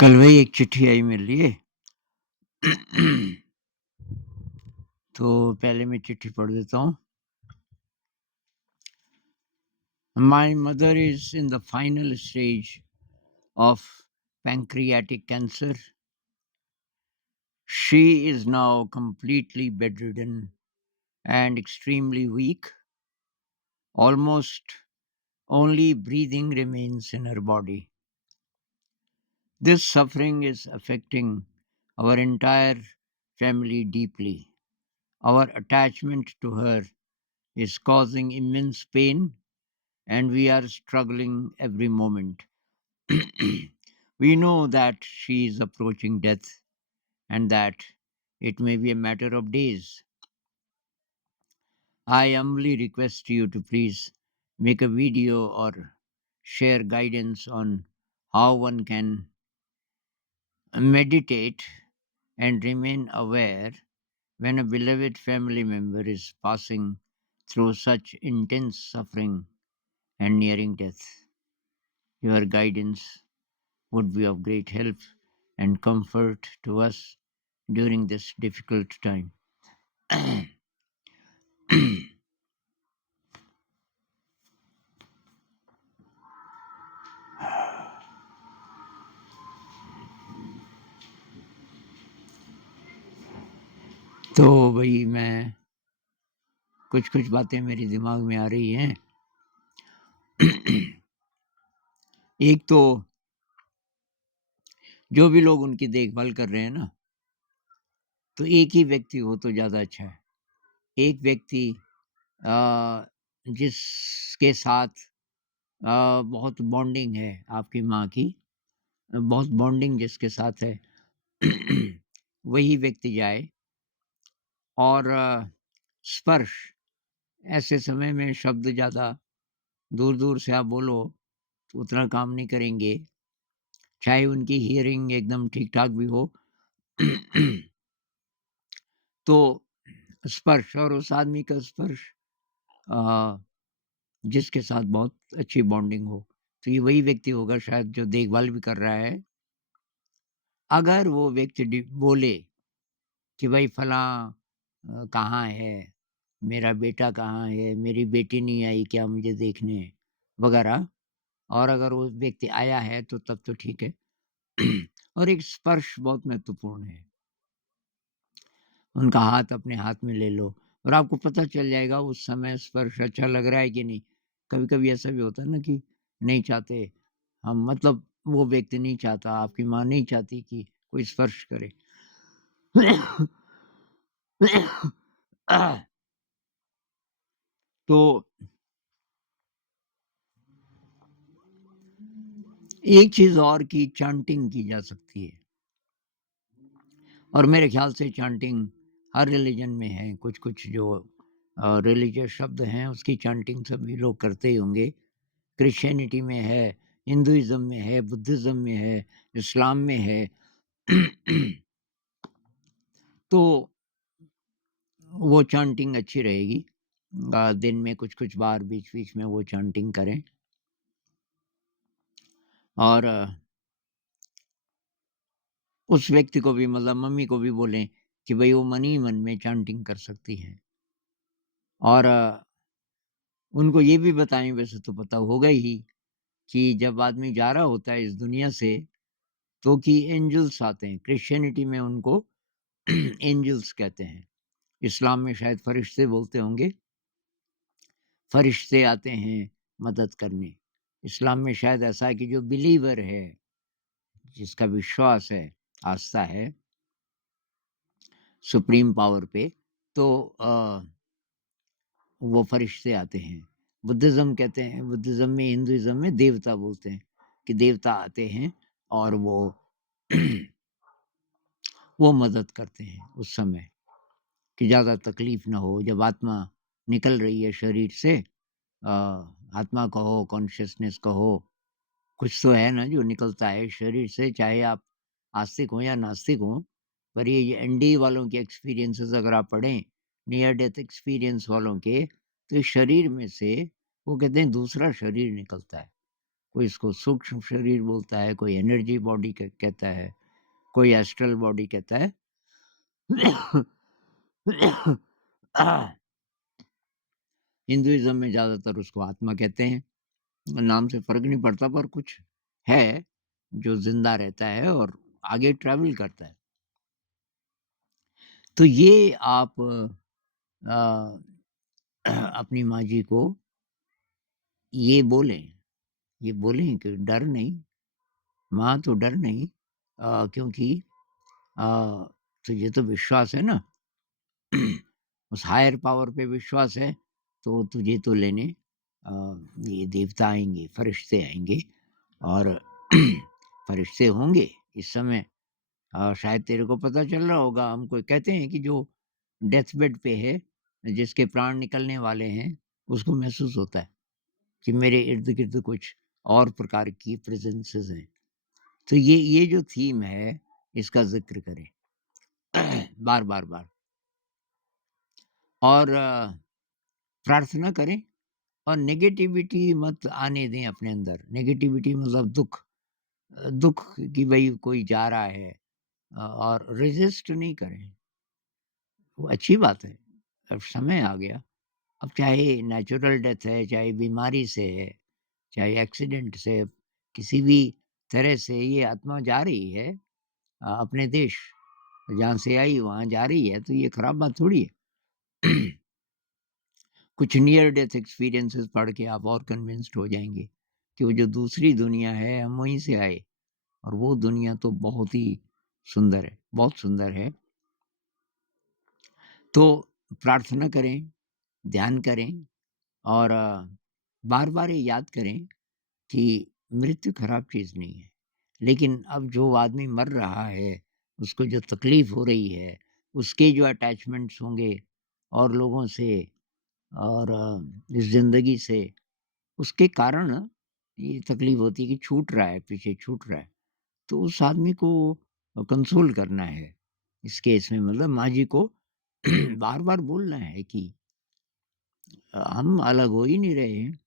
कल वही एक चिट्ठी आई मेरे लिए। तो पहले मैं चिट्ठी पढ़ देता हूँ। My mother is in the final stage of pancreatic cancer. She is now completely bedridden and extremely weak. Almost only breathing remains in her body. This suffering is affecting our entire family deeply. Our attachment to her is causing immense pain, and we are struggling every moment. We know that she is approaching death and that it may be a matter of days. I humbly request you to please make a video or share guidance on how one can meditate and remain aware when a beloved family member is passing through such intense suffering and nearing death. Your guidance would be of great help and comfort to us during this difficult time. तो भाई मैं कुछ बातें मेरे दिमाग में आ रही हैं। एक तो जो भी लोग उनकी देखभाल कर रहे हैं ना, तो एक ही व्यक्ति हो तो ज़्यादा अच्छा है। एक व्यक्ति जिसके साथ बहुत बॉन्डिंग है आपकी माँ की, बहुत बॉन्डिंग जिसके साथ है, वही व्यक्ति जाए। और स्पर्श, ऐसे समय में शब्द ज़्यादा दूर-दूर से आप बोलो तो उतना काम नहीं करेंगे, चाहे उनकी हियरिंग एकदम ठीक-ठाक भी हो। तो स्पर्श, और उस आदमी का स्पर्श अ, जिसके साथ बहुत अच्छी बॉन्डिंग हो, तो ये वही व्यक्ति होगा शायद जो देखभाल भी कर रहा है। अगर वो व्यक्ति बोले कि भाई फलां कहाँ है? मेरा बेटा कहाँ है? मेरी बेटी नहीं आई क्या मुझे देखने? वगैरह। और अगर वो व्यक्ति आया है तो तब तो ठीक है। और एक स्पर्श बहुत महत्वपूर्ण है। उनका हाथ अपने हाथ में ले लो और आपको पता चल जाएगा उस समय स्पर्श अच्छा लग रहा है कि नहीं। कभी-कभी ऐसा भी होता है ना कि नहीं चाहते हम, मतलब वो व्यक्ति नहीं चाहता, आपकी माँ नहीं चाहती कि कोई स्पर्श करे। तो एक चीज़ और की चैंटिंग की जा सकती है। और मेरे ख़्याल से चैंटिंग हर रिलिजन में है, कुछ-कुछ जो रिलीजियस शब्द हैं उसकी चैंटिंग सभी लोग करते ही होंगे। क्रिश्चियनिटी में है, हिंदुइज़्म में है, बुद्धिज़्म में है, इस्लाम में है। तो वो चैंटिंग अच्छी रहेगी। दिन में कुछ-कुछ बार बीच-बीच में वो चैंटिंग करें। और उस व्यक्ति को भी, मतलब मम्मी को भी बोलें कि भई वो मन ही मन में चैंटिंग कर सकती हैं। और उनको ये भी बताएँ, वैसे तो पता होगा ही, कि जब आदमी जा रहा होता है इस दुनिया से, तो कि एंजेल्स आते हैं। क्रिश्चियनिटी में उनको एंजेल्स कहते हैं। इस्लाम में शायद फरिश्ते बोलते होंगे। फरिश्ते आते हैं मदद करने। इस्लाम में शायद ऐसा है कि जो बिलीवर है, जिसका विश्वास है, आस्था है सुप्रीम पावर पे, तो वो फरिश्ते आते हैं। बुद्धिज़्म कहते हैं, बुद्धिज़्म में, हिंदुइज़्म में देवता बोलते हैं कि देवता आते हैं और वो मदद करते हैं उस समय कि ज़्यादा तकलीफ़ ना हो। जब आत्मा निकल रही है शरीर से, आत्मा कहो, कॉन्शियसनेस कहो, कुछ तो है ना जो निकलता है शरीर से, चाहे आप आस्तिक हों या नास्तिक हों। पर ये एनडी वालों के एक्सपीरियंसेस अगर आप पढ़ें, नियर डेथ एक्सपीरियंस वालों के, तो इस शरीर में से वो कहते हैं दूसरा शरीर निकलता है। कोई इसको सूक्ष्म शरीर बोलता है, कोई एनर्जी बॉडी कहता है, कोई एस्ट्रल बॉडी कहता है। हिंदुइज्म में ज़्यादातर उसको आत्मा कहते हैं। नाम से फ़र्क नहीं पड़ता, पर कुछ है जो ज़िंदा रहता है और आगे ट्रैवल करता है। तो ये आप अ, अपनी माँ जी को ये बोलें, ये बोलें कि डर नहीं, माँ तो डर नहीं, क्योंकि अ, तुझे तो विश्वास है ना, उस हायर पावर पे विश्वास है, तो तुझे तो लेने अ, ये देवता आएँगे, फरिश्ते आएँगे और फरिश्ते होंगे इस समय। शायद तेरे को पता चल रहा होगा, हमको कहते हैं कि जो डेथ बेड पे है, जिसके प्राण निकलने वाले हैं, उसको महसूस होता है कि मेरे इर्द-गिर्द कुछ और प्रकार की प्रेज़ेंसेस हैं। तो ये जो थीम है, इसका ज़िक्र करें बार, बार, बार, और प्रार्थना करें और नेगेटिविटी मत आने दें अपने अंदर। नेगेटिविटी मतलब दुःख, दुःख कि भई कोई जा रहा है, और रेज़िस्ट नहीं करें। वो अच्छी बात है, अब समय आ गया। अब चाहे नेचुरल डेथ है, चाहे बीमारी से है, चाहे एक्सीडेंट से, किसी भी तरह से ये आत्मा जा रही है अपने देश, जहाँ से आई वहाँ जा रही है, तो ये खराब बात थोड़ी है। कुछ नियर डेथ एक्सपीरियंसेस पढ़ के आप और कन्विंस्ड हो जाएँगे कि वो जो दूसरी दुनिया है, हम वहीं से आए, और वो दुनिया तो बहुत ही सुंदर है, बहुत सुंदर है। तो प्रार्थना करें, ध्यान करें और बार-बार ये याद करें कि मृत्यु खराब चीज़ नहीं है। लेकिन अब जो आदमी मर रहा है, उसको जो तकलीफ़ हो रही है, उसके जो अटैचमेंट्स होंगे और लोगों से और इस ज़िंदगी से, उसके कारण ये तकलीफ़ होती है कि छूट रहा है, पीछे छूट रहा है। तो उस आदमी को कंसोल करना है। इस केस में मतलब माँ जी को बार-बार बोलना है कि हम अलग हो ही नहीं रहे हैं।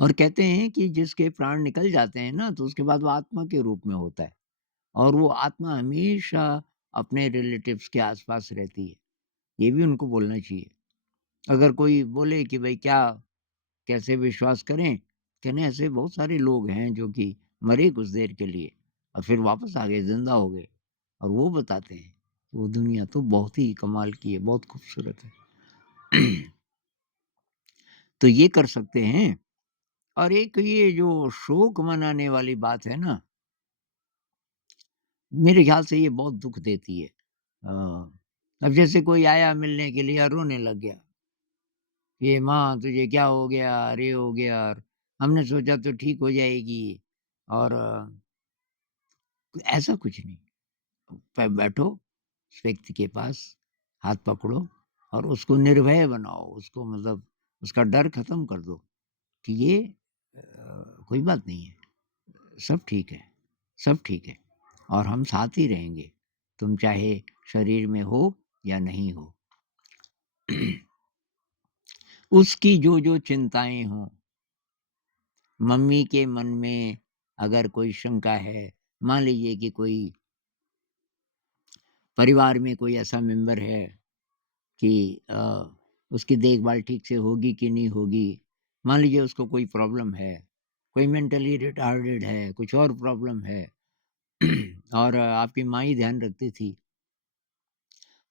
और कहते हैं कि जिसके प्राण निकल जाते हैं ना, तो उसके बाद वो आत्मा के रूप में होता है और वो आत्मा हमेशा अपने रिलेटिव्स के आस-पास रहती है। ये भी उनको बोलना चाहिए। अगर कोई बोले कि भई क्या, कैसे विश्वास करें? कहने ऐसे बहुत सारे लोग हैं जो कि मरे कुछ देर के लिए और फिर वापस आ गए, ज़िंदा हो गए, और वो बताते हैं, वो दुनिया तो बहुत ही कमाल की है, बहुत खूबसूरत है। तो ये कर सकते हैं। और एक ये जो शोक मनाने वाली बात है ना, मेरे ख़्याल से ये बहुत दुःख देती है। अब जैसे कोई आया मिलने के लिए और रोने लग गया, "ये माँ तुझे क्या हो गया? अरे ये हो गया, और हमने सोचा तो ठीक हो जाएगी।" और ऐसा कुछ नहीं। बैठो उस व्यक्ति के पास, हाथ पकड़ो और उसको निर्भय बनाओ, उसको मतलब उसका डर खत्म कर दो कि ये कोई बात नहीं है, सब ठीक है, सब ठीक है, और हम साथ ही रहेंगे, तुम चाहे शरीर में हो या नहीं हो। उसकी जो चिंताएं हों, मम्मी के मन में अगर कोई शंका है, मान लीजिए कि कोई परिवार में कोई ऐसा मेंबर है कि उसकी देखभाल ठीक से होगी कि नहीं होगी। मान लीजिए उसको कोई प्रॉब्लम है, कोई मेंटली रिटार्डेड है, कुछ और प्रॉब्लम है और आपकी माँ ही ध्यान रखती थी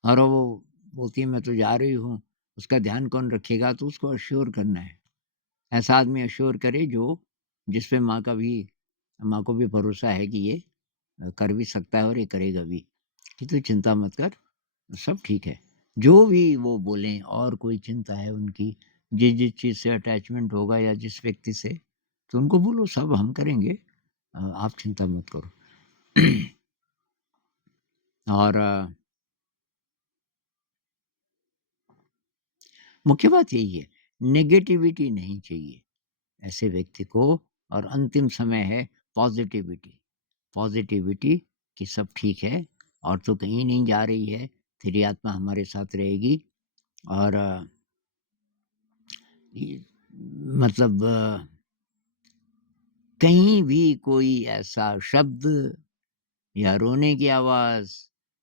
और वो बोलती है मैं तो जा रही हूँ, उसका ध्यान कौन रखेगा? तो उसको अश्योर करना है। ऐसा आदमी अश्योर करे जो जिस पे माँ को भी भरोसा है कि ये कर भी सकता है और ये करेगा भी, कि तू चिंता मत कर, सब ठीक है। जो भी वो बोलें और कोई चिंता है उनकी, जिस-जिस चीज़ से अटैचमेंट होगा या जिस व्यक्ति से, तो उनको बोलो सब हम करेंगे, आप चिंता मत करो। और मुख्य बात यही है, नेगेटिविटी नहीं चाहिए ऐसे व्यक्ति को, और अंतिम समय है पॉज़िटिविटी। पॉज़िटिविटी कि सब ठीक है और तू कहीं नहीं जा रही है, तेरी आत्मा हमारे साथ रहेगी, और ये मतलब कहीं भी कोई ऐसा शब्द या रोने की आवाज़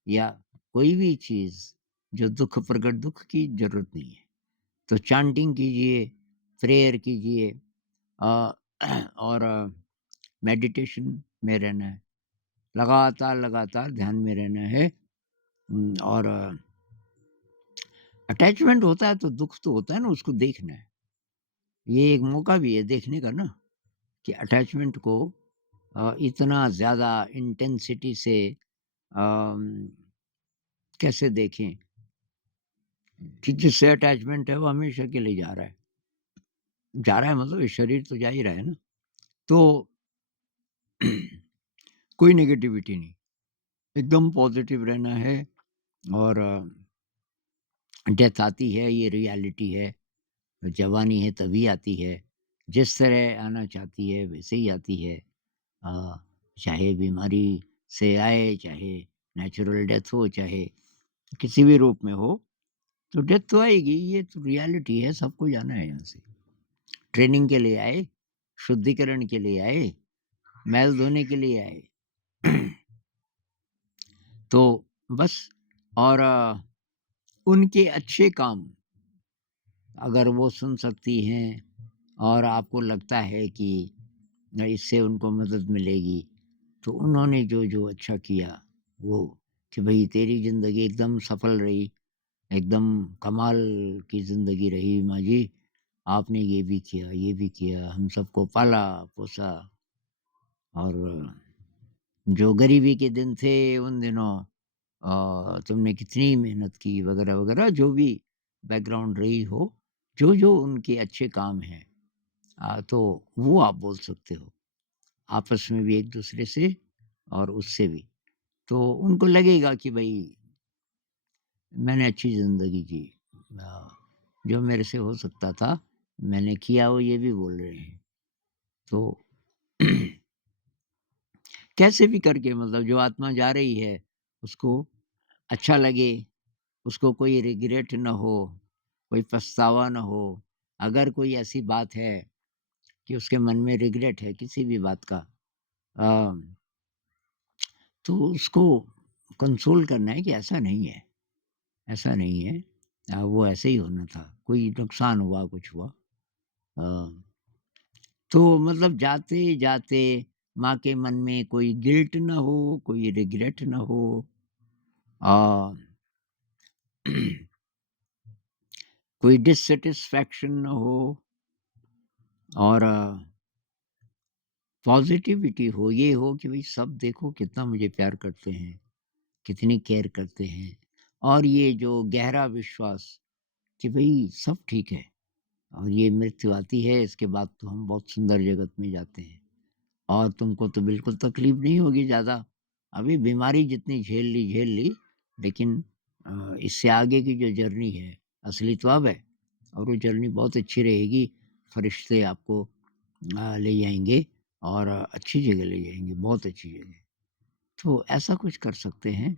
या कोई भी चीज़ जो दुःख की ज़रूरत नहीं है। तो चैंटिंग कीजिए, प्रेयर कीजिए अ, और मेडिटेशन में रहना है। लगातार ध्यान में रहना है। और अटैचमेंट होता है तो दुःख तो होता है ना, उसको देखना है। ये एक मौका भी है देखने का ना कि अटैचमेंट को इतना ज़्यादा इंटेंसिटी से अम, कैसे देखें कि जिससे अटैचमेंट है वो हमेशा के लिए जा रहा है। जा रहा है मतलब ये शरीर तो जा ही रहा है ना। तो कोई नेगेटिविटी नहीं, एकदम पॉज़िटिव रहना है। और डेथ आती है, ये रियलिटी है। जवानी है तभी आती है, जिस तरह आना चाहती है वैसे ही आती है। अ, चाहे बीमारी से आए, चाहे नेचुरल डेथ हो, चाहे किसी भी रूप में हो, तो डेथ तो आएगी, ये तो रियलिटी है, सबको जाना है यहाँ से। ट्रेनिंग के लिए आए, शुद्धिकरण के लिए आए, मैल धोने के लिए आए। तो बस। और उनके अच्छे काम अगर वो सुन सकती हैं और आपको लगता है कि इससे उनको मदद मिलेगी, तो उन्होंने जो अच्छा किया वो कि भई तेरी ज़िंदगी एकदम सफल रही, एकदम कमाल की ज़िंदगी रही माँ जी। आपने ये भी किया, हम सबको पाला-पोसा और जो गरीबी के दिन थे उन दिनों तुमने कितनी मेहनत की वगैरह-वगैरह जो भी बैकग्राउंड रही हो, जो उनके अच्छे काम हैं तो वो आप बोल सकते हो। आपस में भी एक-दूसरे से और उससे भी। तो उनको लगेगा कि भई मैंने अच्छी ज़िंदगी जी। अ, जो मेरे से हो सकता था, मैंने किया वो ये भी बोल रहे हैं। तो कैसे भी करके मतलब जो आत्मा जा रही है, उसको अच्छा लगे, उसको कोई रिग्रेट ना हो, कोई पछतावा ना हो। अगर कोई ऐसी बात है कि उसके मन में रिग्रेट है किसी भी बात का अ, तो उसको कंसोल करना है कि ऐसा नहीं है, ऐसा नहीं है। वो ऐसे ही होना था, कोई नुकसान हुआ, कुछ हुआ। अ, तो मतलब जाते-जाते माँ के मन में कोई गिल्ट ना हो, कोई रिग्रेट ना हो। अ, कोई डिससैटिस्फैक्शन ना हो और पॉज़िटिविटी हो, ये हो कि भई सब देखो कितना मुझे प्यार करते हैं, कितनी केयर करते हैं। और ये जो गहरा विश्वास कि भई सब ठीक है और ये मृत्यु आती है, इसके बाद तो हम बहुत सुंदर जगत में जाते हैं और तुमको तो बिल्कुल तकलीफ़ नहीं होगी ज़्यादा। अभी बीमारी जितनी झेल ली, लेकिन इससे आगे की जो जर्नी है, असली तो अब है और वो जर्नी बहुत अच्छी रहेगी। फरिश्ते आपको ले जाएँगे और अच्छी जगह ले जाएँगे, बहुत अच्छी जगह। तो ऐसा कुछ कर सकते हैं।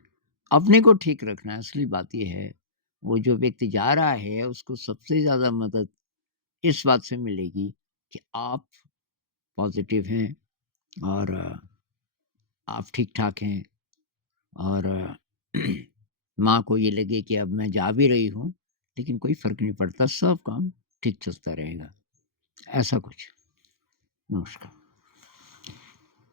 अपने को ठीक रखना है, असली बात ये है। वो जो व्यक्ति जा रहा है, उसको सबसे ज़्यादा मदद इस बात से मिलेगी कि आप पॉज़िटिव हैं और आप ठीक-ठाक हैं और माँ को ये लगे कि अब मैं जा भी रही हूँ, लेकिन कोई फ़र्क नहीं पड़ता, सब काम ठीक चलता रहेगा। ऐसा कुछ। नमस्कार।